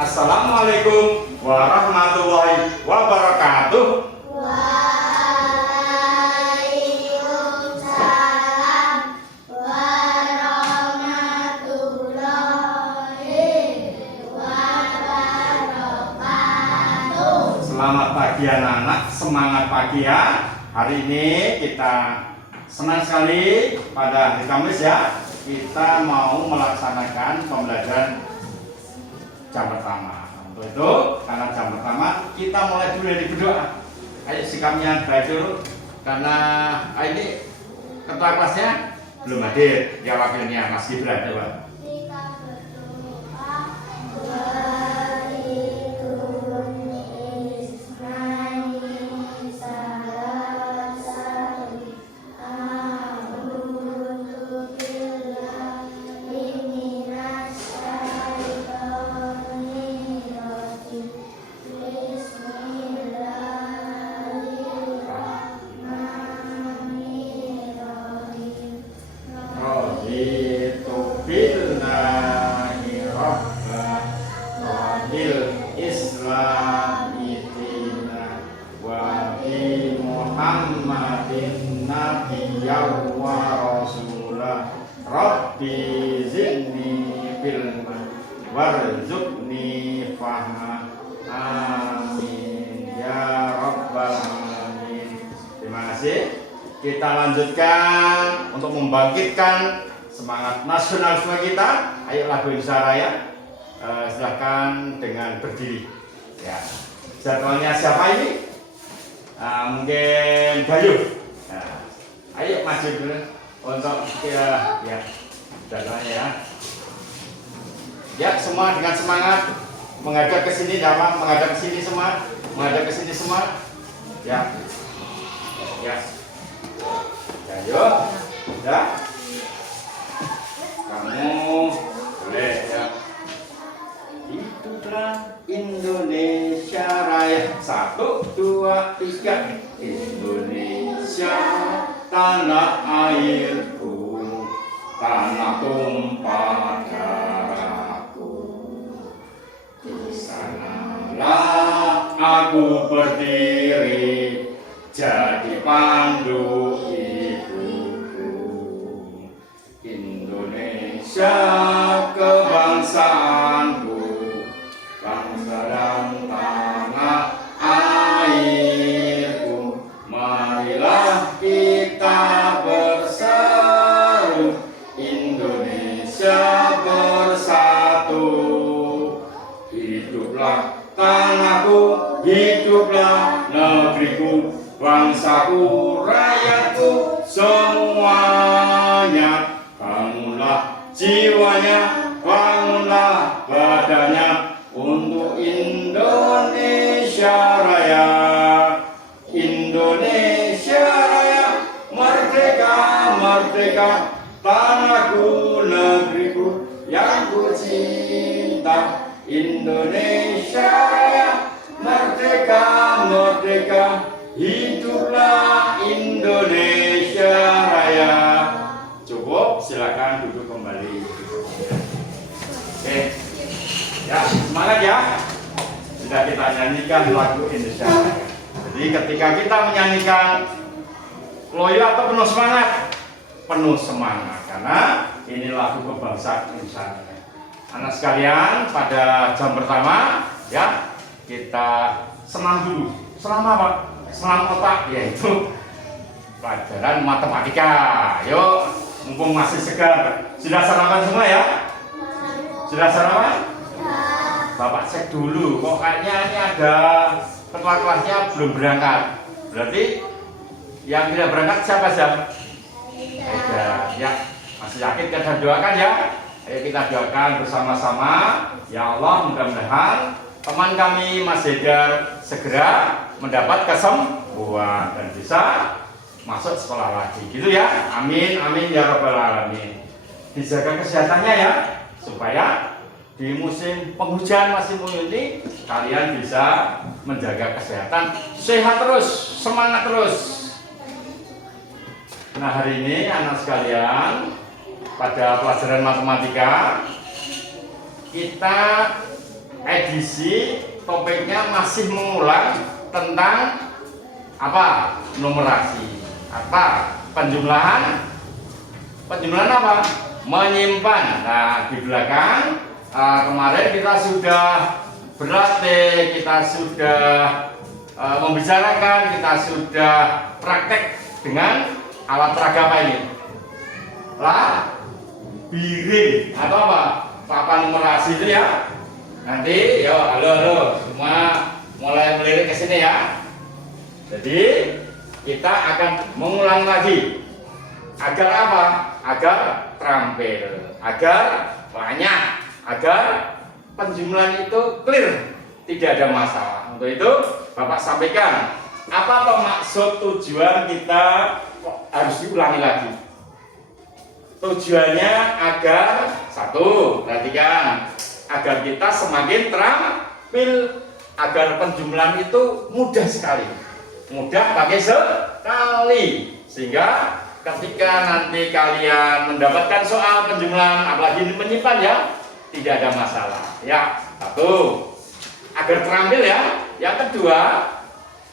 Assalamualaikum warahmatullahi wabarakatuh. Waalaikumsalam warahmatullahi wabarakatuh. Selamat pagi anak-anak, semangat pagi ya. Hari ini kita senang sekali pada hari Kamis ya. Kita mau melaksanakan pembelajaran jam pertama. Untuk itu, karena jam pertama, kita mulai dulu dari berdoa. Ayo sikapnya baik dulu, karena ini ketua kelasnya belum hadir. Ya wakilnya Mas Gibran, coba. Kita berdoa Rabbi zidni ilman warzuqni fahma. Amin ya rabbal alamin. Terima kasih. Kita lanjutkan untuk membangkitkan semangat nasionalisme kita. Ayo lagu Indonesia Raya. Silahkan dengan berdiri. Ya. Jadwalnya siapa ini? Mungkin Bayu. Nah, ayo maju dulu untuk ya jadwalnya ya. Ya, semua dengan semangat menghadap ke sini, menghadap ke sini semua, menghadap ke sini semua. Ya. Ya. Ya, yuk. Ya. Kamu boleh ya. Hiduplah Indonesia Raya. 1, 2, 3. Indonesia tanah airku, tanah tumpah darahku. Di sanalah aku berdiri, jadi pandu ibuku. Indonesia kebangsaanku, bangsa dan tanah airku. Marilah kita berseru, Indonesia bersatu. Hiduplah tanahku, hiduplah negeriku, bangsaku, rakyatku, semuanya. Bangunlah jiwanya, bangunlah badannya untuk Indonesia Raya. Indonesia Raya, merdeka, merdeka, tanahku, negeriku yang ku cinta. Indonesia Raya, merdeka, merdeka, hiduplah Indonesia Raya. Cukup, silakan duduk kembali. Oke, ya semangat ya. Sudah kita nyanyikan lagu Indonesia Raya. Jadi ketika kita menyanyikan loyo atau penuh semangat, karena ini lagu kebangsaan Indonesia. Anak sekalian, pada jam pertama ya kita senam dulu. Senam apa? Senam otak, yaitu pelajaran matematika. Yuk, mumpung masih segar. Sudah sarapan semua ya? Sudah sarapan? Bapak cek dulu, kok kayaknya ini ada ketua kelasnya belum berangkat. Berarti yang tidak berangkat siapa saja? Ya, masih yakin kita doakan ya. Ayo kita doakan bersama-sama. Ya Allah, mudah-mudahan teman kami Mas Haidar segera mendapat kesembuhan dan bisa masuk sekolah lagi. Gitu ya. Amin, amin ya rabbal alamin. Dijaga kesehatannya ya, supaya di musim penghujan masih ini kalian bisa menjaga kesehatan, sehat terus, semangat terus. Nah, hari ini anak sekalian, pada pelajaran matematika kita edisi topiknya masih mengulang tentang apa? Numerasi. Apa? Penjumlahan apa? Menyimpan. Nah, di belakang kemarin kita sudah berlatih, kita sudah membicarakan, kita sudah praktek dengan alat peraga apa ini? Labirin atau apa? Papan numerasi itu ya. Nanti, yo, halo semua mulai melirik ke sini ya. Jadi kita akan mengulang lagi. Agar apa? Agar terampil, agar banyak, agar penjumlahan itu clear, tidak ada masalah. Untuk itu Bapak sampaikan apa maksud tujuan kita harus diulangi lagi. Tujuannya agar satu, perhatikan, agar kita semakin terampil, agar penjumlahan itu mudah sekali, mudah pakai sekali, sehingga ketika nanti kalian mendapatkan soal penjumlahan, apalagi menyimpan ya, tidak ada masalah. Ya, satu, agar terampil ya. Yang kedua,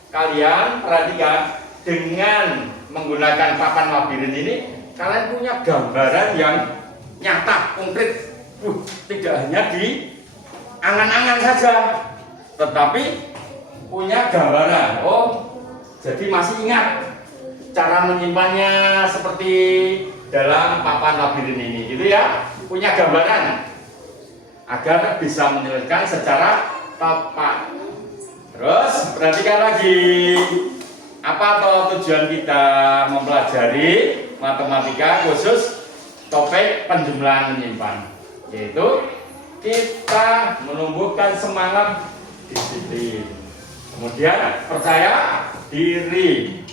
kalian perhatikan dengan menggunakan papan labirin ini, kalian punya gambaran yang nyata, konkret. Tidak hanya di angan-angan saja, tetapi punya gambaran. Oh, jadi masih ingat cara menyimpannya seperti dalam papan labirin ini, gitu ya. Punya gambaran agar bisa menyelesaikan secara tepat. Terus perhatikan lagi, apa tujuan kita mempelajari matematika khusus topik penjumlahan menyimpan, yaitu kita menumbuhkan semangat disiplin, kemudian percaya diri.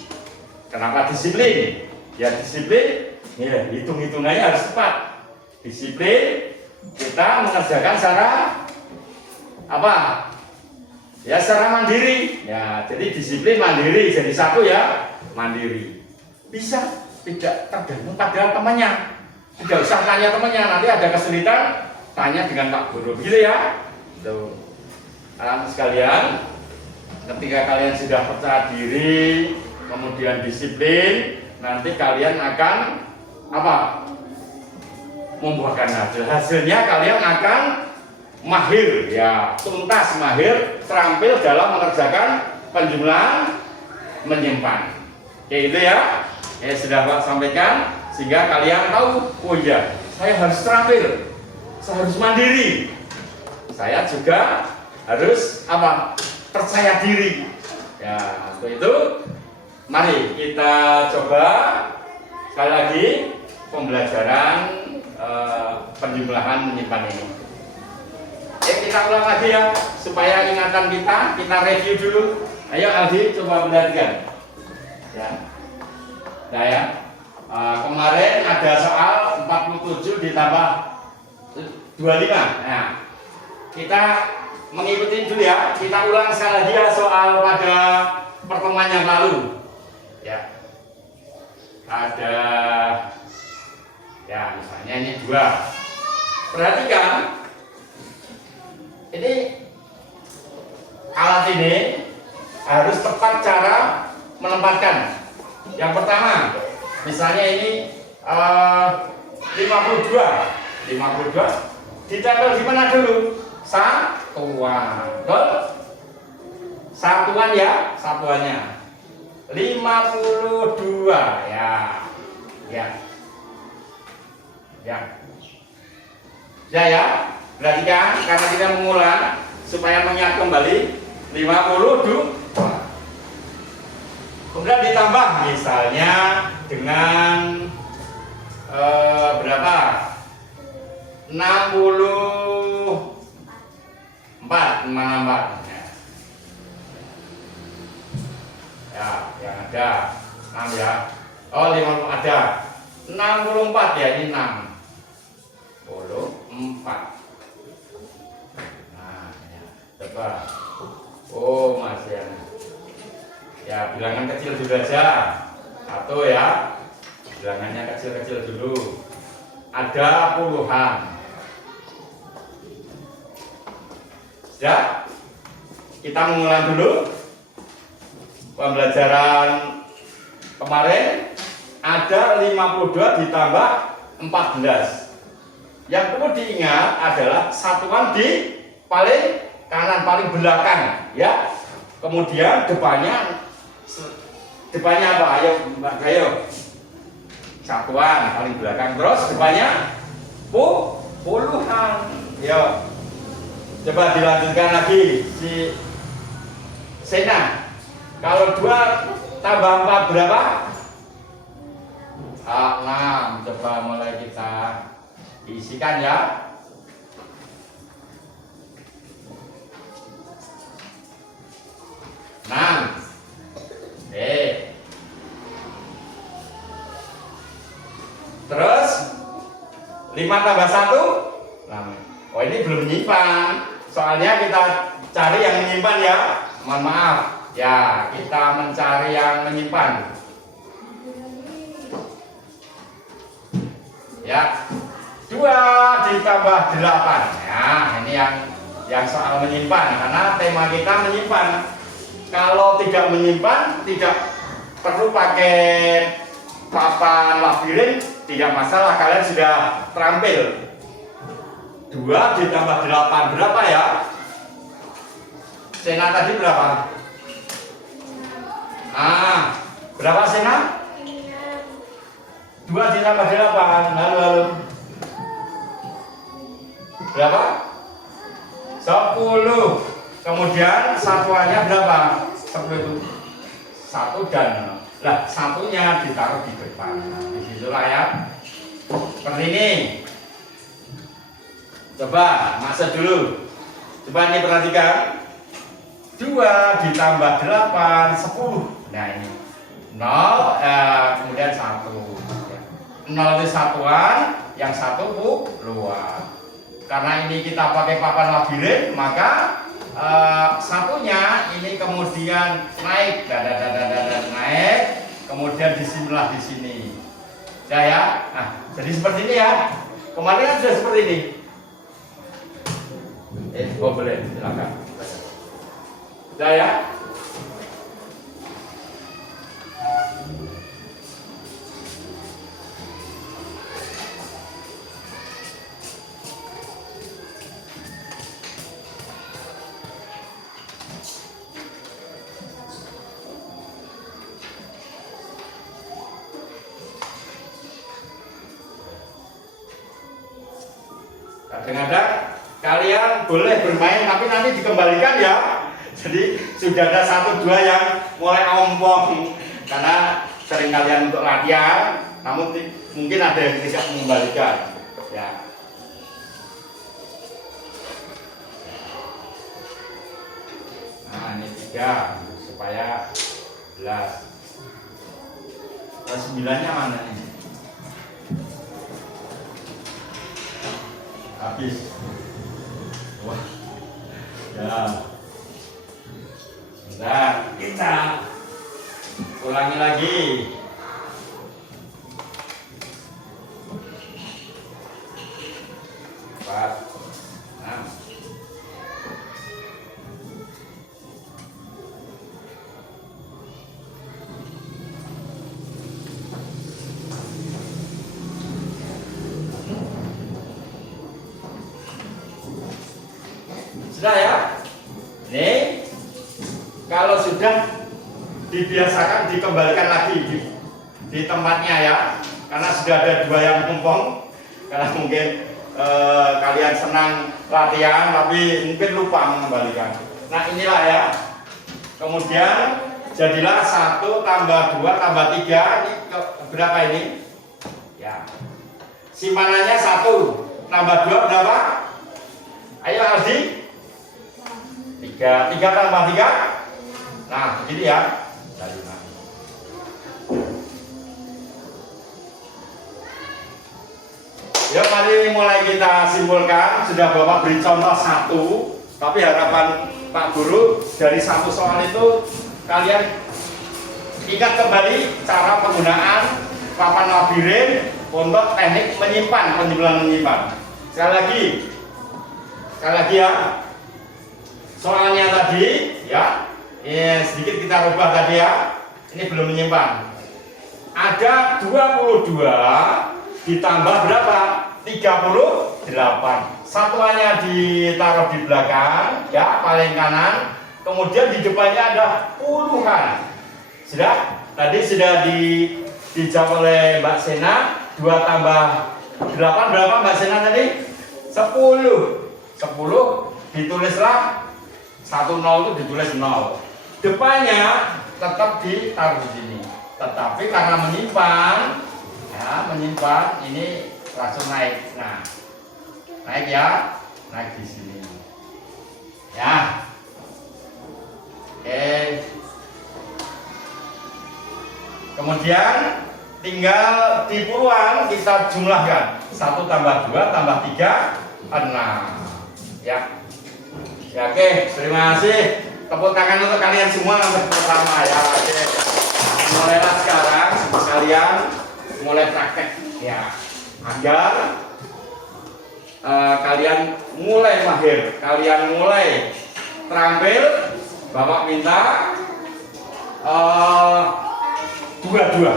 Kenapa disiplin? Ya disiplin, ya hitung-hitungannya harus tepat. Disiplin, kita mengerjakan secara apa? Ya secara mandiri. Ya, jadi disiplin mandiri jadi satu ya, mandiri. Bisa tidak tergantung pada temannya. Tidak usah tanya temannya, nanti ada kesulitan tanya dengan Pak Guru, gitu ya. Tuh. Anak sekalian, ketika kalian sudah percaya diri, kemudian disiplin, nanti kalian akan apa? Membuahkan hasil. Hasilnya kalian akan mahir, ya, tuntas mahir, terampil dalam mengerjakan penjumlahan menyimpan. Kayak gitu ya. Ya sudah Pak sampaikan, sehingga kalian tahu, oh iya, saya harus terampil, saya harus mandiri, saya juga harus apa? Percaya diri. Ya, untuk itu mari kita coba sekali lagi pembelajaran penjumlahan menyimpan ini. Kita ulang lagi ya, supaya ingatan kita review dulu. Ayo Aldi, coba perhatikan. Ya. Nah ya, kemarin ada soal 47 ditambah 25. Nah, kita mengikuti dulu ya. Kita ulang sekali lagi ya soal pada pertemuan yang lalu. Ya, ada, ya misalnya ini 2. Perhatikan. Ini alat ini harus tepat cara menempatkan. Yang pertama, misalnya ini 52 ditempel di mana dulu? Satuan. Satuan ya, satuannya 52 ya. Ya. Ya. Ya. Perhatikan, karena kita mengulang supaya mengingat kembali 52. Kemudian ditambah misalnya dengan berapa? 64 menambah. Ya, yang ada 6 ya. Oh, 50 ada. 64 ya, ini 64. Coba. Oh, masih ada. Ya, bilangan kecil dulu aja. 1 ya. Bilangannya kecil-kecil dulu. Ada puluhan. Ya, kita mengulang dulu pembelajaran kemarin. Ada 52 ditambah 14. Yang perlu diingat adalah satuan di paling kanan, paling belakang, ya. Kemudian depannya apa? Ayo Mbak Gayo. Satuan paling belakang, terus depannya puluhan. Yo. Coba dilanjutkan lagi si Sena. Kalau 2 tambah 4 berapa? 6. Coba mulai kita isikan ya. Terus 5 tambah 1 6. Oh, ini belum menyimpan. Soalnya kita cari yang menyimpan ya. Mohon maaf. Ya, kita mencari yang menyimpan. Ya, 2 ditambah 8. Ya, ini yang soal menyimpan, karena tema kita menyimpan. Kalau tidak menyimpan, tidak perlu pakai papan labirin, tidak masalah, kalian sudah terampil. 2 ditambah 8 berapa ya? Sena tadi berapa? Berapa Sena? 2 ditambah 8, lalu berapa? 10. Kemudian satuannya berapa? 10 itu 1 dan lah, satunya ditaruh di depan. Disitulah ya. Seperti ini. Coba masuk dulu. Coba ini perhatikan. 2 ditambah 8 10. Nah ini 0, kemudian 1. 0 itu satuan, yang 1 puluhan. Karena ini kita pakai papan labirin, maka satunya ini kemudian naik, naik, kemudian disimlah di sini. Ya. Nah, jadi seperti ini ya. Kemarin kan sudah seperti ini. Boleh, silakan. Ya. Kadang-kadang kalian boleh bermain tapi nanti dikembalikan ya. Jadi sudah ada 1, 2 yang mulai ompong karena sering kalian untuk latihan, namun mungkin ada yang tidak mengembalikan ya. Nah ini 3 supaya jelas. 9-nya mana nih? Habis. Wah. Ya. Bentar, kita ulangi lagi. Empat. 6. Sudah ya? Nih, kalau sudah dibiasakan dikembalikan lagi di tempatnya ya, karena sudah ada 2 yang tumpong. Karena mungkin kalian senang latihan tapi mungkin lupa mengembalikan. Nah inilah ya. Kemudian jadilah 1 tambah 2 tambah 3. Ini berapa ini? Ya. Simpanannya 1 tambah 2 berapa? Ayo Aldi. 3 tambah 3. Nah, begini ya. Ya, mari mulai kita simpulkan. Sudah Bapak beri contoh 1, tapi harapan Pak Guru dari 1 soal itu kalian ingat kembali cara penggunaan papan labirin untuk teknik menyimpan, penjumlahan menyimpan. Sekali lagi ya. soalnya tadi ya, ini sedikit kita rubah tadi ya. Ini belum menyimpan. Ada 22 ditambah berapa? 38. Satuannya ditaruh di belakang ya, paling kanan. Kemudian di depannya ada puluhan. Sudah? Tadi sudah dijawab oleh Mbak Sena. 2 tambah 8 berapa Mbak Sena tadi? 10. 10 ditulislah 10 itu ditulis 0. Depannya tetap ditaruh di sini. Tetapi karena menyimpan, ya menyimpan ini langsung naik. Nah, naik ya, naik di sini. Ya, oke. Kemudian tinggal di puluhan kita jumlahkan. 1 tambah 2 tambah 3 6. Ya. Ya, oke, terima kasih. Tepuk tangan untuk kalian semua yang pertama ya. Oke. Mulailah sekarang kalian mulai praktek ya, agar kalian mulai mahir, kalian mulai terampil. Bapak minta dua-dua,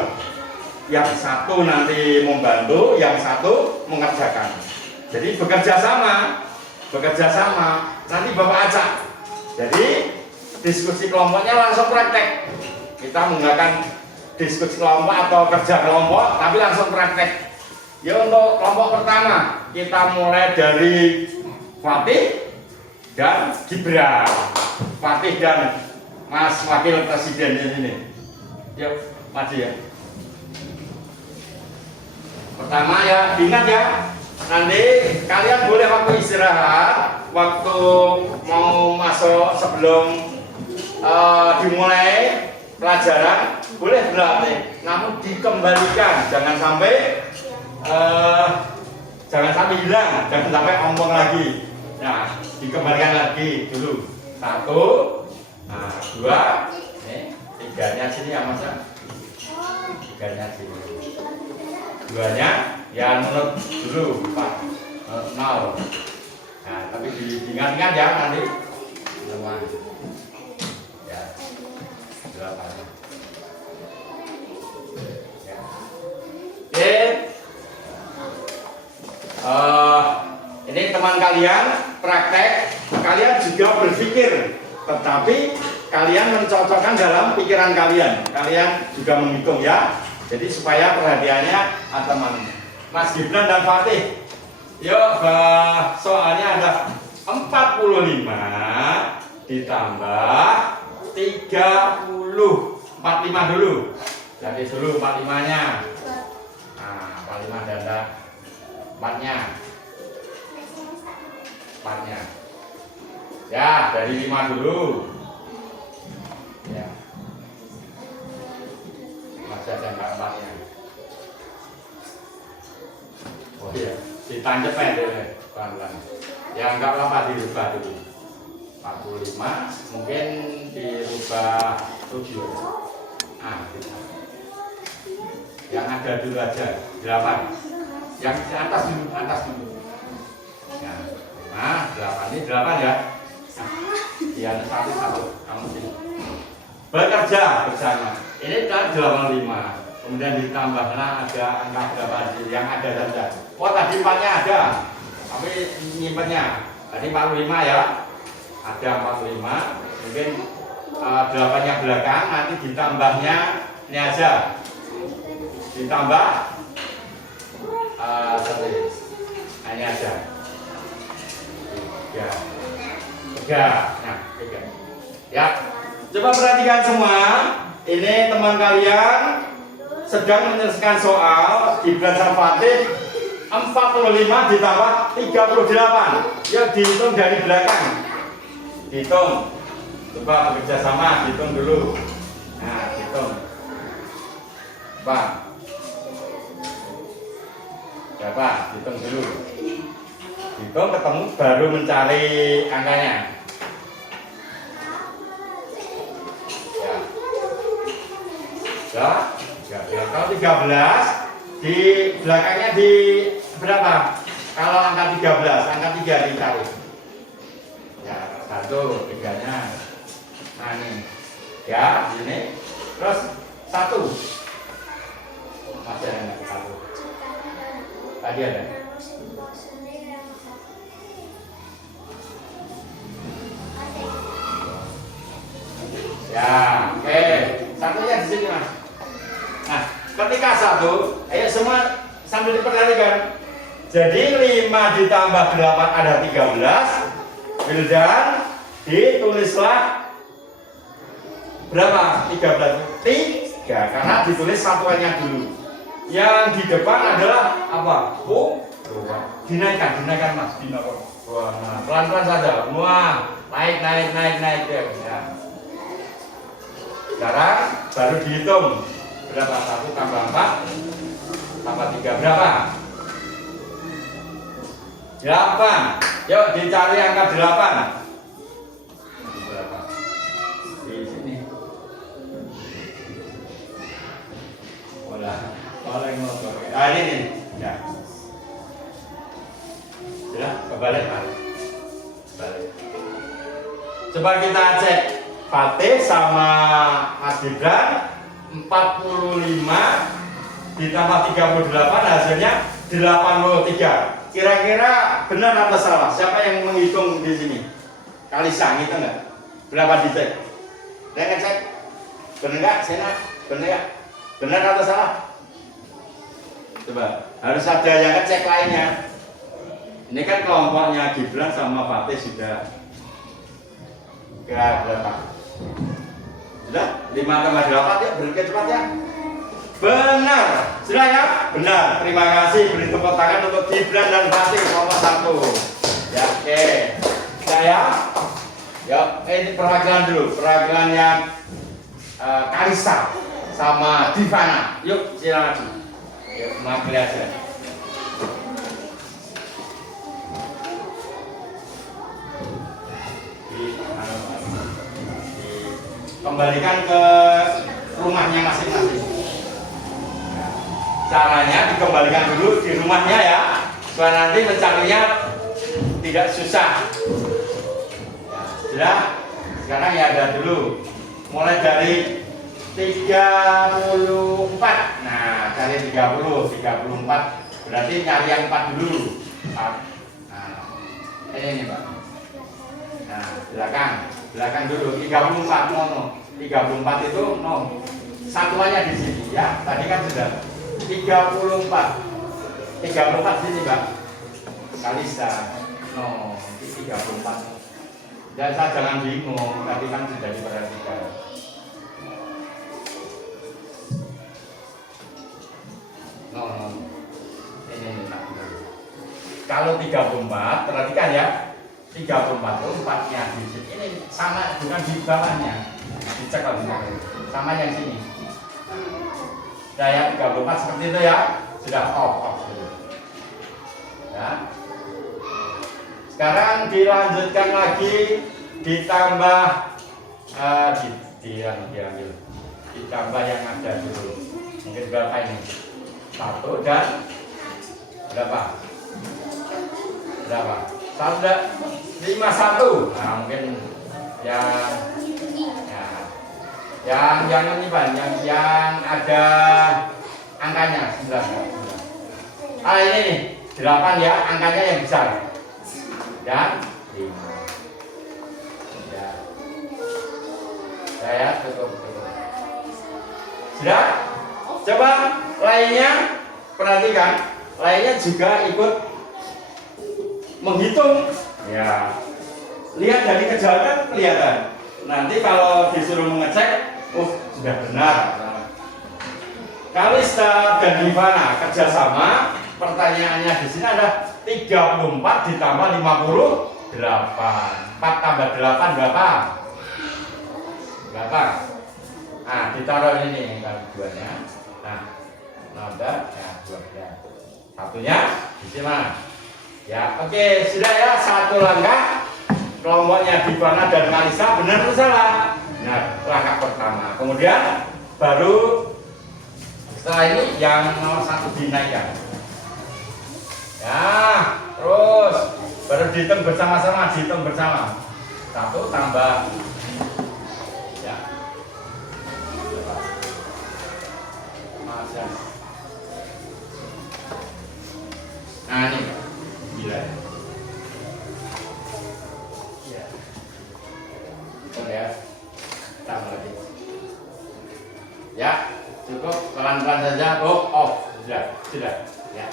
yang satu nanti membantu, yang satu mengerjakan. Jadi bekerja sama, nanti Bapak ajak. Jadi diskusi kelompoknya langsung praktek. Kita menggunakan diskusi kelompok atau kerja kelompok, tapi langsung praktek. Ya, untuk kelompok pertama kita mulai dari Fatih dan Gibran. Fatih dan Mas Wakil Presiden di sini. Yuk, maju ya. Pertama ya, ingat ya. Nanti kalian boleh waktu istirahat, waktu mau masuk sebelum dimulai pelajaran boleh berlatih, namun dikembalikan, jangan sampai hilang, jangan sampai ompong lagi. Nah, dikembalikan lagi dulu. 1, nah 2, tiganya sini ya Mas ya. Tiganya sini. 2-nya ya menurut dulu 4, 0. Nah, tapi diingat-ingat ya nanti teman. Ya. 8. Ya. Oke. Ini teman kalian praktek, kalian juga berpikir, tetapi kalian mencocokkan dalam pikiran kalian. Kalian juga menghitung ya. Jadi supaya perhatiannya teman Mas Gibran dan Fatih. Yuk, soalnya ada 45 ditambah 30. 45 dulu. Jadi dulu 45-nya. Nah, 45 ganda 4-nya. 4-nya. Ya, dari 5 dulu. Ya. Masih ada enggak 4-nya. Oh iya, ditancap aja dulu, pelan-pelan. Ya enggak apa-apa dirubah dulu. 45 mungkin dirubah 7. Nah, yang ada dulu aja 8. Yang di atas dulu. Ya, 5, 8 ini 8 ya. Nah, yang satu kamu sini. Bekerja bersama. Ini kan 85. Kemudian ditambahlah ada angka berapa yang ada saja. Oh tadi 4-nya ada, tapi nyimpennya tadi 45 ya. Ada 45, mungkin 8-nya belakang, nanti ditambahnya ini aja. Ditambah ini aja. 3. Nah, 3. Ya. Coba perhatikan semua. Ini teman kalian sedang menyelesaikan soal Gibran sama Fatih. 45 ditambah 38. Ya dihitung dari belakang. Hitung. Coba bekerja sama, hitung dulu. Nah, hitung. Bang. Berapa? Hitung dulu. Hitung ketemu baru mencari angkanya. Ya. Kalau 13 di belakangnya di berapa? Kalau angka 13, angka 3 dicari. Ya, 1, Satu, tiganya. Nah ini, ya sini. Terus satu. Masih ada nggak? Satu. Tadi ada. Ya, oke. Satunya di sini mas. Nah, ketika satu, ayo semua sambil diperhatikan. Jadi 5 ditambah 8 ada 13. Wildan, ditulislah berapa? 13. 3 karena ditulis satuannya dulu. Yang di depan adalah apa? Dinaikkan mas, dinaikkan. Wah, nah, pelan-pelan saja. Wah, naik ya. Sekarang baru dihitung berapa? 1 tambah 4 tambah 3 berapa? 8. Yuk dicari angka 8. Berapa? Di sini. Oleh ngotot. Ini. Ya. Sudah, kebalik Pak. Balik. Coba kita cek Fatih sama Mas Gibran 45 ditambah 38 hasilnya 83. Kira-kira benar atau salah? Siapa yang menghitung di sini? Kalisa ngitung nggak? Berapa dicek? Saya ngecek. Benar nggak? Sena? Benar nggak? Benar atau salah? Coba. Harus ada yang ngecek lainnya. Ini kan kelompoknya Gibran sama Fatih sudah berapa? Sudah? 5 tambah 8 ya? Berarti cepat ya? Benar, sudah ya? Benar. Terima kasih. Beri tepuk tangan untuk Gibran dan Fatih nomor 1. Ya, oke. Saya, ya, ini perwakilan dulu. Perwakilannya Kalisa sama Divana. Yuk, silakan. Yuk, mewakili aja. Kembalikan ke rumahnya masing-masing. Caranya dikembalikan dulu di rumahnya ya, supaya nanti mencarinya tidak susah. Sudah, sekarang ya ada dulu. Mulai dari 34. Nah, cari 34. Berarti nyari yang 4 dulu. Nah, ini Pak. Nah, belakang dulu 34 no. 34 itu no. Satuannya di sini ya. Tadi kan sudah 34 sini Pak. Kalisa no 34. Dan saya jangan bingung, tadi kan sudah diperhatikan. No. Ini Pak. Kalau 34, perhatikan ya. 34 itu 4-nya di sini. Ini sama, bukan di bawahnya. Dicek kalau sama yang sini. Saya 34 seperti itu ya. Sudah off dulu. Ya. Sekarang dilanjutkan lagi, ditambah diambil. Ditambah yang ada dulu. Mungkin berapa ini? 1 dan berapa? 51. Nah, mungkin yang ini Pak, yang ada angkanya 9. Ini nih 8 ya, angkanya yang besar. Dan 5. Ya. Saya tutup. Sudah? Coba lainnya perhatikan, lainnya juga ikut menghitung. Ya. Lihat dari kejauhan kelihatan. Nanti kalau disuruh mengecek, sudah benar. Kalista dan Divana kerjasama. Pertanyaannya di sini ada 34 ditambah 58. 4 tambah 8 berapa? Berapa? Nah, ditaruh ini kalau duanya. Nah, nambah ya 12. Satunya di sini mana? Ya, oke, sudah ya, satu langkah. Kelompoknya Divana dan Kalisa benar atau salah? Benar, langkah pertama. Kemudian baru setelah ini yang nomor 1 dinaikkan. Ya, terus baru dihitung bersama-sama, 1 tambah ya. Mas. Nah ini gila. Ya. Betul ya. Tambah lagi. Ya, cukup pelan-pelan saja. Oh, off. Sudah. Ya.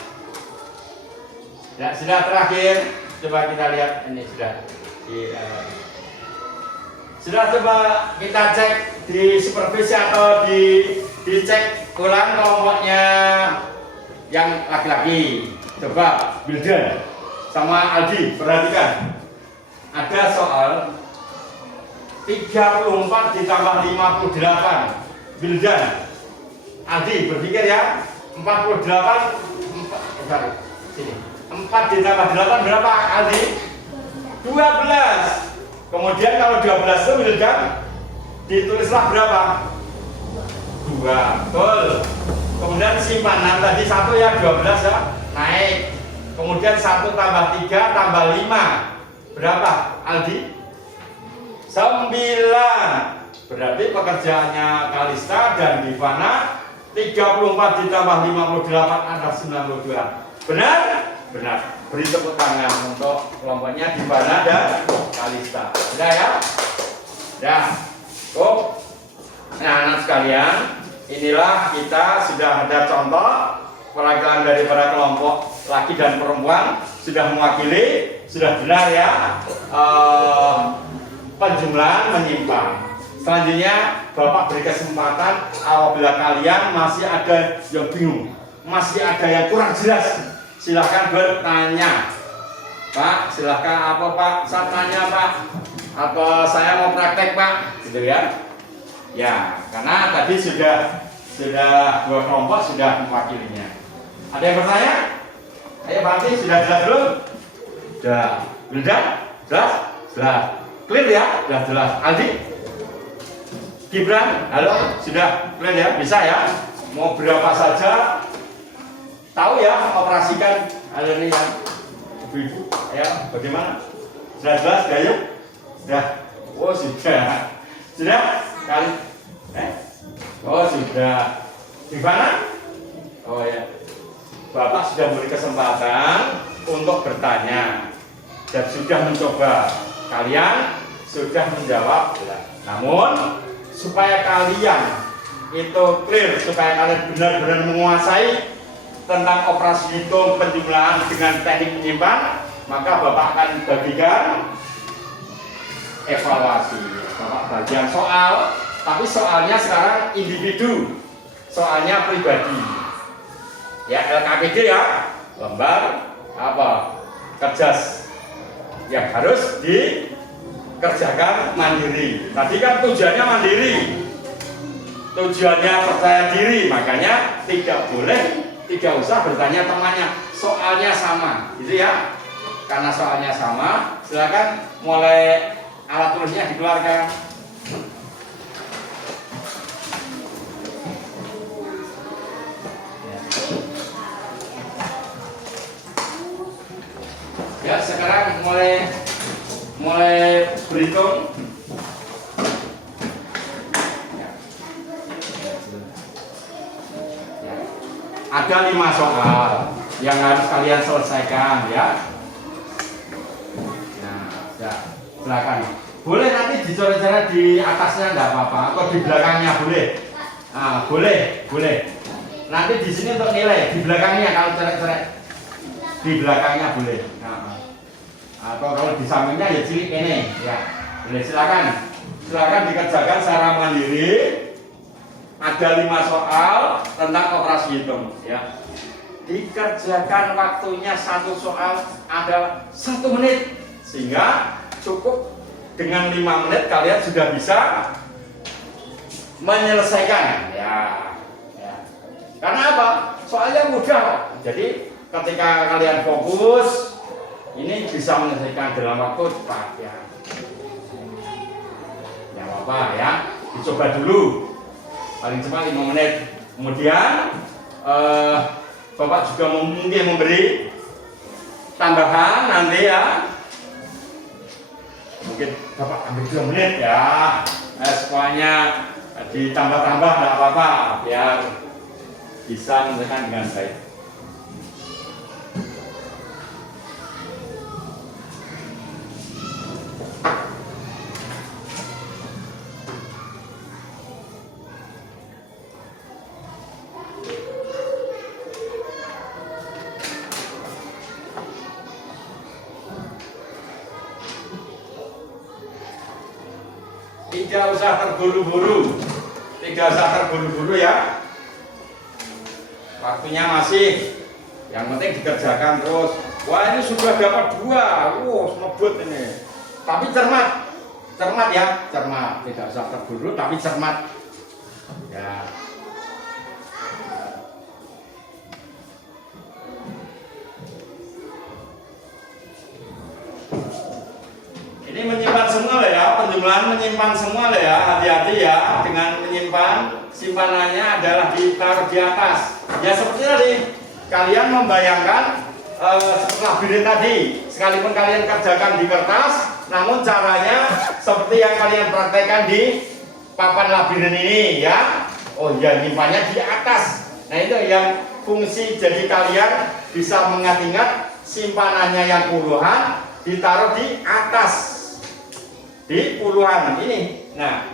Ya, sudah terakhir. Coba kita lihat ini sudah. Sudah coba kita cek di supervisi atau dicek ulang kelompoknya yang laki-laki. Coba Wildan sama Aldi perhatikan. Ada soal 34 ditambah 58. Wildan, Aldi berpikir ya. 48 sini. 4 ditambah 8 berapa Aldi? 12. Kemudian kalau 12 itu Wildan ditulislah berapa? 2. Betul. Kemudian simpanan tadi 1 ya 12 ya naik. Kemudian 1 tambah 3 tambah 5 berapa Aldi? 9. Berarti pekerjaannya Kalista dan Divana 34 ditambah 58 ada 92. Benar? Benar. Beri tepuk tangan untuk kelompoknya Divana dan Kalista. Sudah ya? Ya. Oh. Nah, anak sekalian, inilah kita sudah ada contoh perwakilan dari para kelompok laki dan perempuan sudah mewakili, sudah benar ya. Penjumlahan menyimpang. Selanjutnya Bapak beri kesempatan apabila kalian masih ada yang bingung, masih ada yang kurang jelas, silahkan bertanya. Pak, silahkan apa Pak? Saya tanya Pak, atau saya mau praktek Pak, gitu ya. Ya, karena tadi sudah 2 kelompok sudah mewakilinya. Ada yang bertanya? Ayo Pak, sudah jelas belum? Sudah. Sudah? Jelas? Jelas. Clear ya? Sudah jelas. Aldi? Gibran, halo, sudah clear ya, bisa ya, mau berapa saja, tahu ya, operasikan hal ini yang ibu-ibu, ya, bagaimana? Sudah jelas, gaya? Sudah, oh sudah kali, oh sudah, di mana? Oh ya, Bapak sudah memberi kesempatan untuk bertanya dan sudah mencoba, kalian sudah menjawab, namun supaya kalian itu clear, supaya kalian benar-benar menguasai tentang operasi hitung penjumlahan dengan teknik penyimpanan, maka Bapak akan bagikan evaluasi. Bapak bagian soal, tapi soalnya sekarang individu, soalnya pribadi. Ya LKPD ya, lembar apa kerjas yang harus dikerjakan mandiri. Tadi kan tujuannya mandiri, tujuannya percaya diri, makanya tidak usah bertanya temannya, soalnya sama, gitu ya. Karena soalnya sama, silakan mulai alat tulisnya dikeluarkan. Ya, sekarang mulai berhitung. Ada 5 soal yang harus kalian selesaikan ya. Nah, ya, silakan. Boleh nanti dicoret-coret di atasnya enggak apa-apa, atau di belakangnya boleh. Nah, boleh. Nanti di sini untuk nilai, di belakangnya kalau coret-coret. Di belakangnya boleh. Nah, atau kalau di sampingnya ya cilik ini ya. Boleh, silakan dikerjakan secara mandiri. Ada 5 soal tentang operasi hitung ya. Dikerjakan waktunya 1 soal ada 1 menit, sehingga cukup dengan 5 menit kalian sudah bisa menyelesaikan ya. Karena apa? Soalnya mudah. Jadi ketika kalian fokus, ini bisa menyelesaikan dalam waktu cepat ya. Ya apa ya, dicoba dulu. Paling cepat 5 menit. Kemudian Bapak juga mungkin memberi tambahan nanti ya. mungkin Bapak ambil 2 menit ya. Semuanya ditambah-tambah tidak apa-apa biar bisa menyelesaikan dengan baik. Tidak usah terburu-buru, ya. Waktunya masih, yang penting dikerjakan terus. Wah, ini sudah dapat 2, ngebut ini. Tapi cermat ya, cermat. Tidak usah terburu, tapi cermat. Ya. Ini menyimpan semua lah ya, penjumlahan menyimpan semua lah ya, hati-hati ya dengan menyimpan. Simpanannya adalah ditaruh di atas. Ya seperti tadi, kalian membayangkan seperti labirin tadi, sekalipun kalian kerjakan di kertas, namun caranya seperti yang kalian praktekkan di papan labirin ini ya. Oh ya, nyimpannya di atas. Nah itu yang fungsi, jadi kalian bisa mengingat-ingat simpanannya yang puluhan ditaruh di atas. Di puluhan ini. Nah,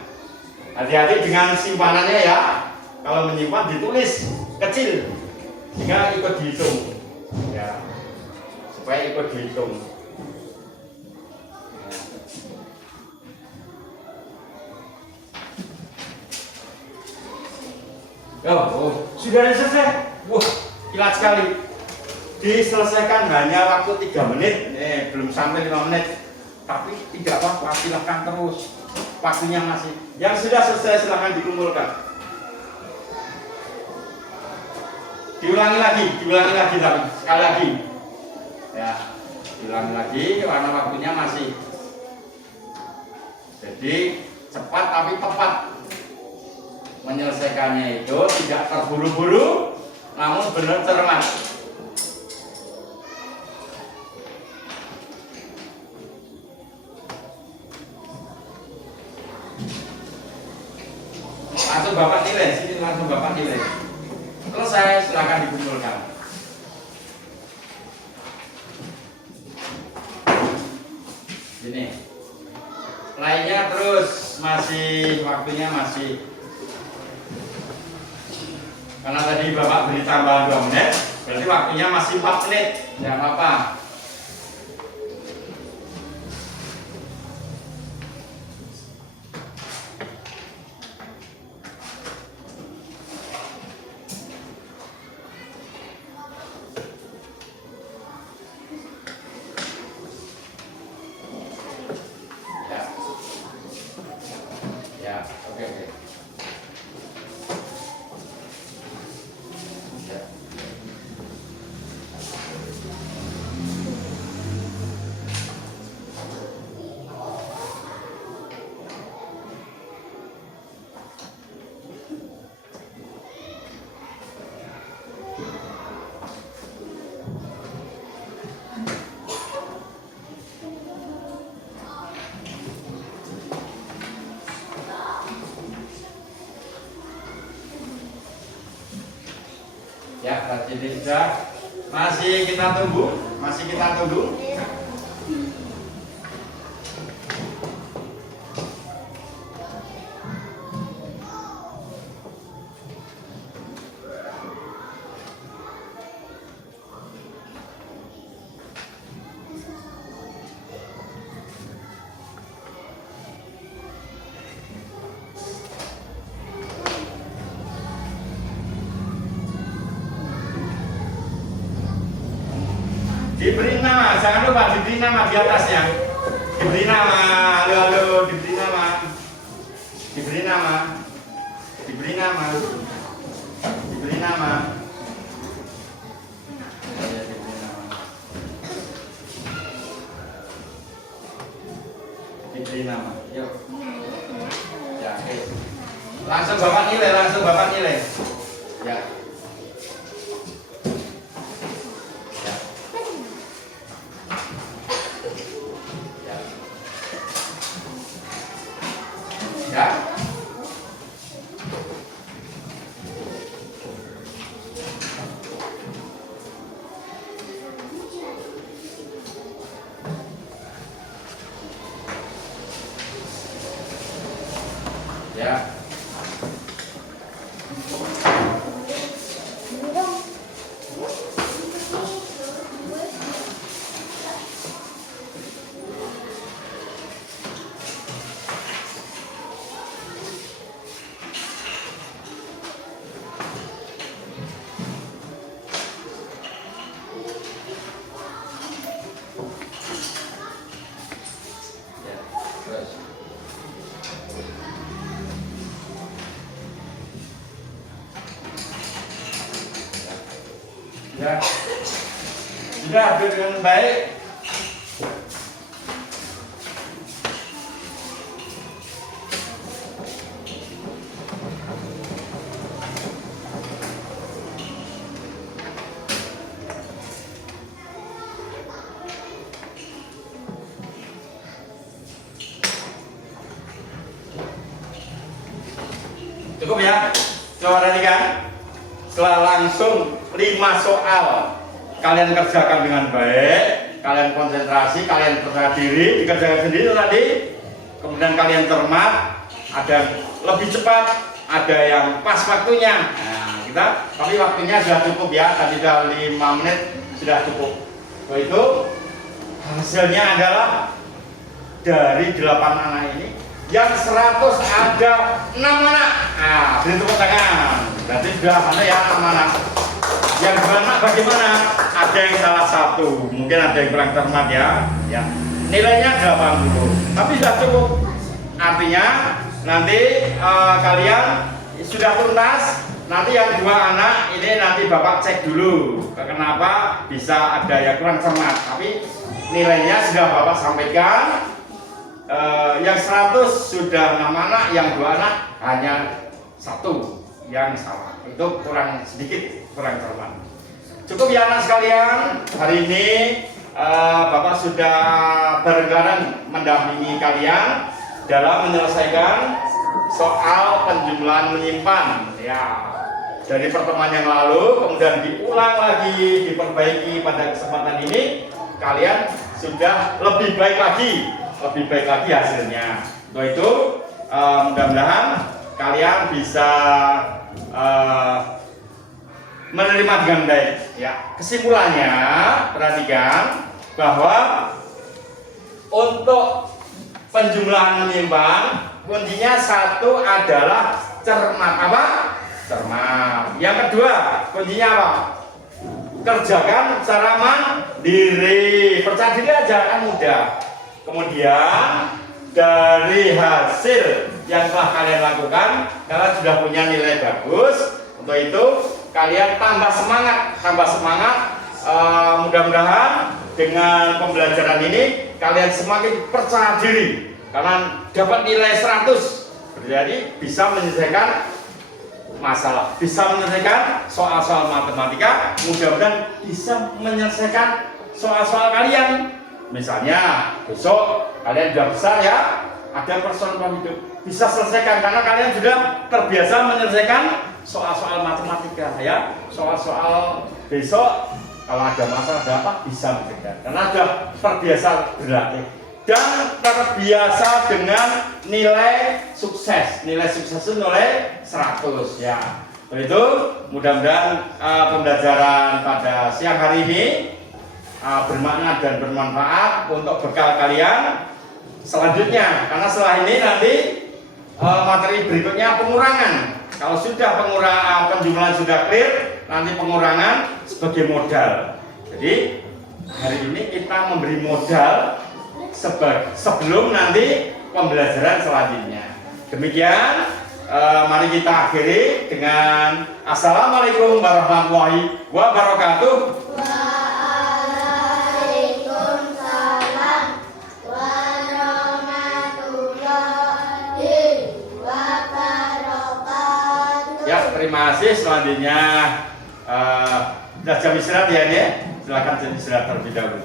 hati-hati dengan simpanannya ya. Kalau menyimpan ditulis kecil sehingga ikut dihitung. Ya. Supaya ikut dihitung. Sudah selesai. Wah, kilat sekali. Diselesaikan hanya waktu 3 menit. Belum sampai 5 menit. Tapi tidak apa-apa, silahkan terus. Waktunya masih. Yang sudah selesai silahkan dikumpulkan. Diulangi lagi tapi sekali lagi. Ya, diulangi lagi karena waktunya masih. Jadi cepat tapi tepat. Menyelesaikannya itu tidak terburu-buru, namun benar cermat. Langsung Bapak nilai, sini langsung Bapak nilai. Selesai, silakan dikumpulkan. Ini. Lainnya terus masih waktunya masih. Karena tadi Bapak beri tambahan 2 menit, berarti waktunya masih 4 menit. Tidak apa-apa. Ya, jadi sudah. Masih kita tunggu. Diberi nama, jangan lupa diberi nama di atasnya. Diberi nama, halo, diberi nama. Diberi nama. Diberi nama. Diberi nama. Diberi nama. Yuk. Ya, oke. Langsung Bapak nilai. Ya. Ya. Ya, sudah ambil dengan baik. Cukup ya, coba perhatikan. Setelah langsung 5 soal kalian kerjakan dengan baik, kalian konsentrasi, kalian percaya diri, dikerjakan sendiri tadi, kemudian kalian cermat, ada lebih cepat, ada yang pas waktunya. Nah, tapi waktunya sudah cukup ya, tadi sudah 5 menit sudah cukup. Itu hasilnya adalah dari 8 anak ini yang 100 ada 6 anak. Nah, beri tepuk tangan. Berarti sudah ada ya 6 anak. Yang 2 anak bagaimana? Ada yang salah satu, mungkin ada yang kurang cermat ya. Ya. Nilainya 80, tapi sudah cukup. Artinya nanti kalian sudah tuntas. Nanti yang 2 anak ini nanti Bapak cek dulu. Kenapa bisa ada yang kurang cermat? Tapi nilainya sudah Bapak sampaikan. Yang 100 sudah 6 anak, yang 2 anak hanya 1 yang salah. Itu kurang sedikit, kurang cermat. Cukup ya anak sekalian. Hari ini Bapak sudah berengganan mendampingi kalian dalam menyelesaikan soal penjumlahan menyimpan. Ya, dari pertemuan yang lalu, kemudian diulang lagi, diperbaiki pada kesempatan ini. Kalian sudah lebih baik lagi hasilnya. Untuk itu mudah-mudahan kalian bisa menerima dengan baik. Ya, kesimpulannya perhatikan bahwa untuk penjumlahan menyimpang kuncinya 1 adalah cermat. Apa? Cermat. Yang kedua kuncinya apa? Kerjakan secara mandiri. Percaya diri aja kan mudah. Kemudian dari hasil yang telah kalian lakukan, kalian sudah punya nilai bagus. Untuk itu kalian tambah semangat. Mudah-mudahan dengan pembelajaran ini kalian semakin percaya diri karena dapat nilai 100. Jadi bisa menyelesaikan masalah, bisa menyelesaikan soal-soal matematika. Mudah-mudahan bisa menyelesaikan soal-soal kalian. Misalnya besok kalian sudah besar ya, ada persoalan hidup, bisa selesaikan karena kalian sudah terbiasa menyelesaikan soal-soal matematika ya. Soal-soal besok kalau ada masalah ada apa bisa menyelesaikan karena sudah terbiasa berlatih dan terbiasa dengan nilai sukses. Nilai sukses itu nilai 100 ya. Itu mudah-mudahan pembelajaran pada siang hari ini bermakna dan bermanfaat untuk bekal kalian selanjutnya, karena setelah ini nanti materi berikutnya pengurangan. Kalau sudah penjumlahan sudah clear, nanti pengurangan sebagai modal. Jadi hari ini kita memberi modal sebelum nanti pembelajaran selanjutnya. Demikian, mari kita akhiri dengan Assalamualaikum warahmatullahi wabarakatuh. Terima kasih. Selanjutnya jam istirahat ya, silakan jam istirahat terlebih dahulu.